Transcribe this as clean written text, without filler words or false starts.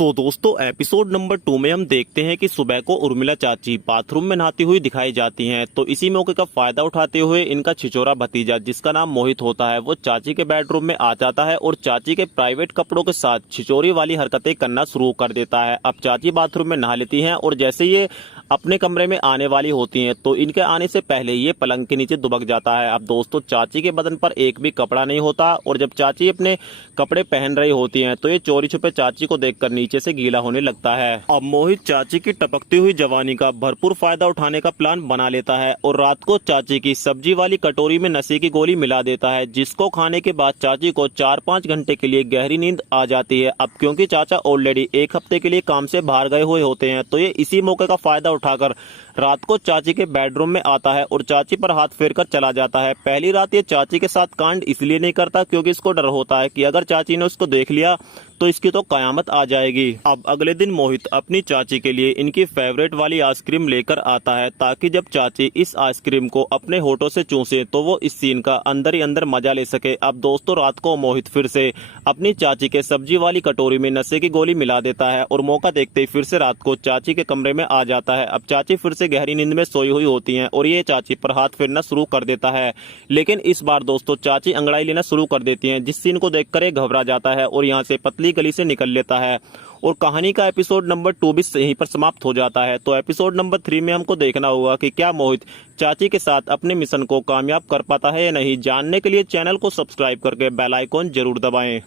तो दोस्तों episode number 2 में हम देखते हैं कि सुबह को उर्मिला चाची बाथरूम में नहाती हुई दिखाई जाती हैं। तो इसी मौके का फायदा उठाते हुए इनका छिचोरा भतीजा जिसका नाम मोहित होता है वो चाची के बेडरूम में आ जाता है और चाची के प्राइवेट कपड़ों के साथ छिचोरी वाली हरकतें करना शुरू कर देता है। अब चाची बाथरूम में नहा लेती हैं और जैसे ये अपने कमरे में आने वाली होती हैं तो इनके आने से पहले ये पलंग के नीचे दुबक जाता है। अब दोस्तों चाची के बदन पर एक भी कपड़ा नहीं होता और जब चाची अपने कपड़े पहन रही होती हैं तो ये चोरी छुपे चाची को देखकर नीचे से गीला होने लगता है। अब मोहित चाची की टपकती हुई जवानी का भरपूर फायदा उठाने का प्लान बना लेता है और रात को चाची की सब्जी वाली कटोरी में नशे की गोली मिला देता है, जिसको खाने के बाद चाची को 4-5 घंटे के लिए गहरी नींद आ जाती है। अब क्योंकि चाचा ऑलरेडी एक हफ्ते के लिए काम से बाहर गए हुए होते हैं तो ये इसी मौके का फायदा उठाकर रात को चाची के बेडरूम में आता है और चाची पर हाथ फेरकर चला जाता है। पहली रात ये चाची के साथ कांड इसलिए नहीं करता क्योंकि इसको डर होता है कि अगर चाची ने उसको देख लिया तो इसकी तो कयामत आ जाएगी। अब अगले दिन मोहित अपनी चाची के लिए इनकी फेवरेट वाली आइसक्रीम लेकर आता है ताकि जब चाची इस आइसक्रीम को अपने होठों से चूसे तो वो इस सीन का अंदर ही अंदर मजा ले सके। अब दोस्तों रात को मोहित फिर से अपनी चाची के सब्जी वाली कटोरी में नशे की गोली मिला देता है और मौका देखते ही फिर से रात को चाची के कमरे में आ जाता है। अब चाची फिर से गहरी नींद में सोई हुई होती हैं और ये चाची पर हाथ फेरना शुरू कर देता है, लेकिन इस बार दोस्तों चाची अंगड़ाई लेना शुरू कर देती हैं, जिस सीन को देखकर ये घबरा जाता है और यहाँ से पतली गली से निकल लेता है। और कहानी का एपिसोड नंबर 2 भी यहीं पर समाप्त हो जाता है। तो एपिसोड नंबर 3 में हमको देखना होगा कि क्या मोहित चाची के साथ अपने मिशन को कामयाब कर पाता है या नहीं। जानने के लिए चैनल को सब्सक्राइब करके बेल आइकॉन जरूर दबाएं।